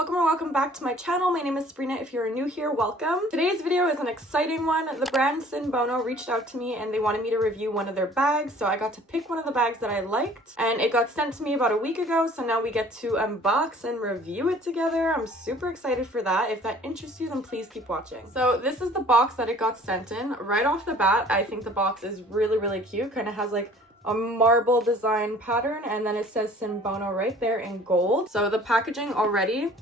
welcome or welcome back to my channel. My name is Sabrina. If you're new here, welcome. Today's video is an exciting one. The brand Sinbono reached out to me and they wanted me to review one of their bags, so I got to pick one of the bags that I liked and it got sent to me about a week ago, so now we get to unbox and review it together. I'm super excited for that. If that interests you, then please keep watching. So this is the box that it got sent in. Right off the bat, I think the box is really cute. Kind of has like a marble design pattern, and then it says Sinbono right there in gold. So the packaging already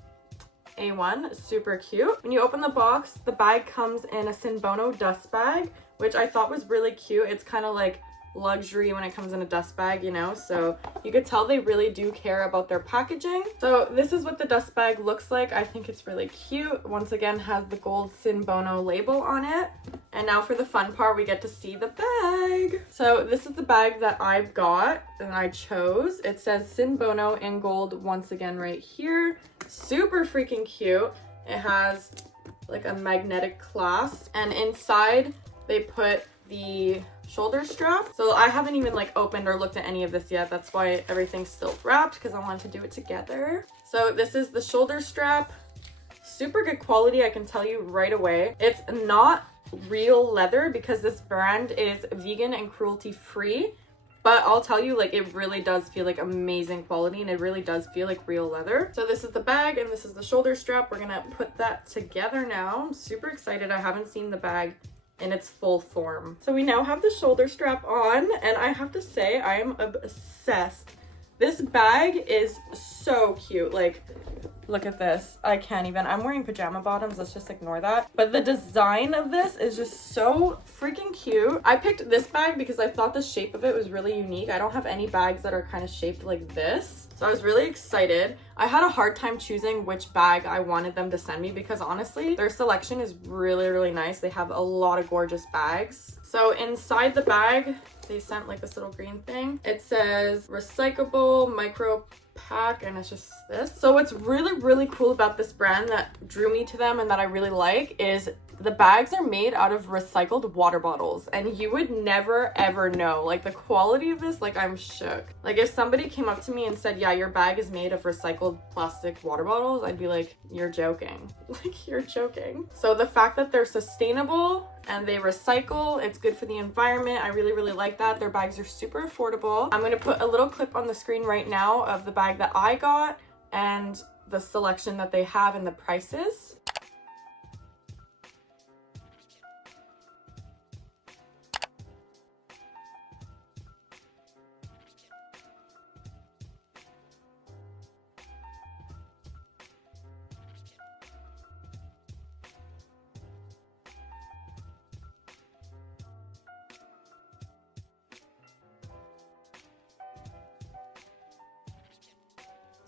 A1, super cute. When you open the box, the bag comes in a Sinbono dust bag, which I thought was really cute. It's kind of like luxury when it comes in a dust bag, you know, so you could tell they really do care about their packaging. So this is what the dust bag looks like. I think it's really cute. Once again, has the gold Sinbono label on it. And now for the fun part, we get to see the bag. So this is the bag that I've got and I chose. It says Sinbono in gold once again right here. Super freaking cute. It has like a magnetic clasp, and inside they put the shoulder strap. So I haven't even like opened or looked at any of this yet. That's why everything's still wrapped, because I wanted to do it together. So this is the shoulder strap. Super good quality, I can tell you right away. It's not real leather because this brand is vegan and cruelty free, but I'll tell you, like, it really does feel like amazing quality, and it really does feel like real leather. So this is the bag and this is the shoulder strap. We're gonna put that together now. I'm super excited. I haven't seen the bag in its full form. So we now have the shoulder strap on, and I have to say I am obsessed. This bag is so cute. Like, look at this. I can't even. I'm wearing pajama bottoms. Let's just ignore that. But the design of this is just so freaking cute. I picked this bag because I thought the shape of it was really unique. I don't have any bags that are kind of shaped like this. So I was really excited. I had a hard time choosing which bag I wanted them to send me because honestly, their selection is really nice. They have a lot of gorgeous bags. So inside the bag, they sent like this little green thing. It says recyclable micro pack, and it's just this. So what's really cool about this brand that drew me to them and that I really like is the bags are made out of recycled water bottles, and you would never ever know. Like, the quality of this, like, I'm shook. Like, if somebody came up to me and said, yeah, your bag is made of recycled plastic water bottles, I'd be like, you're joking. Like, you're joking. So the fact that they're sustainable and they recycle, it's good for the environment. I really like that. Their bags are super affordable. I'm gonna put a little clip on the screen right now of the bag that I got and the selection that they have and the prices.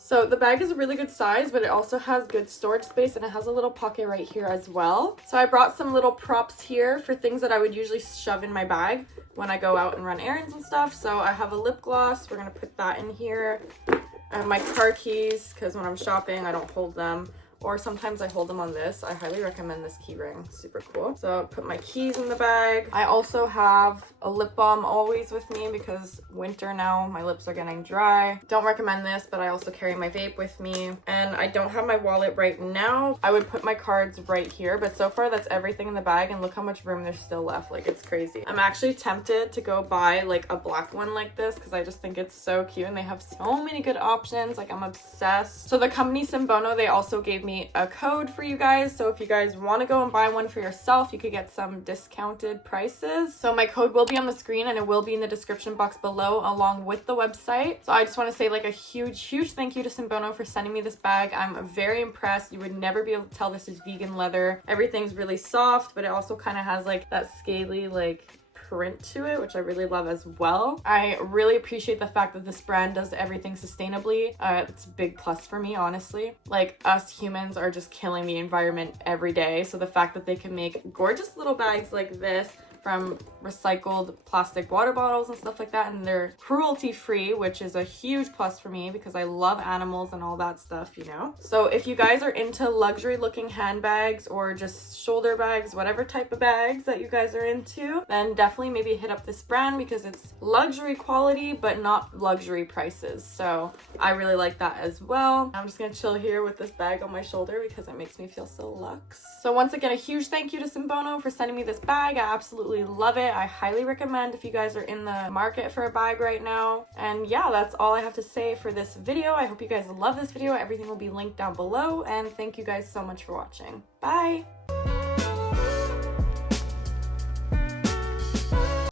So the bag is a really good size, but it also has good storage space, and it has a little pocket right here as well. So I brought some little props here for things that I would usually shove in my bag when I go out and run errands and stuff. So I have a lip gloss. We're gonna put that in here. I have my car keys because when I'm shopping, I don't hold them. Or sometimes I hold them on this. I highly recommend this key ring. Super cool. So put my keys in the bag. I also have a lip balm always with me because winter now, my lips are getting dry. Don't recommend this, but I also carry my vape with me. And I don't have my wallet right now. I would put my cards right here, but so far that's everything in the bag, and look how much room there's still left. Like, it's crazy. I'm actually tempted to go buy like a black one like this because I just think it's so cute, and they have so many good options. Like, I'm obsessed. So the company Sinbono, they also gave me a code for you guys, so if you guys want to go and buy one for yourself, you could get some discounted prices. So my code will be on the screen, and it will be in the description box below along with the website. So I just want to say like a huge thank you to Sinbono for sending me this bag. I'm very impressed. You would never be able to tell this is vegan leather. Everything's really soft, but it also kind of has like that scaly like print to it, which I really love as well. I really appreciate the fact that this brand does everything sustainably. It's a big plus for me, honestly. Like, us humans are just killing the environment every day, so the fact that they can make gorgeous little bags like this from recycled plastic water bottles and stuff like that, and they're cruelty free, which is a huge plus for me because I love animals and all that stuff, you know. So if you guys are into luxury looking handbags or just shoulder bags, whatever type of bags that you guys are into, then definitely maybe hit up this brand because it's luxury quality but not luxury prices. So I really like that as well. I'm just gonna chill here with this bag on my shoulder because it makes me feel so luxe. So once again, a huge thank you to Sinbono for sending me this bag. I absolutely love it. I highly recommend if you guys are in the market for a bag right now. And yeah, that's all I have to say for this video. I hope you guys love this video. Everything will be linked down below, and thank you guys so much for watching. Bye!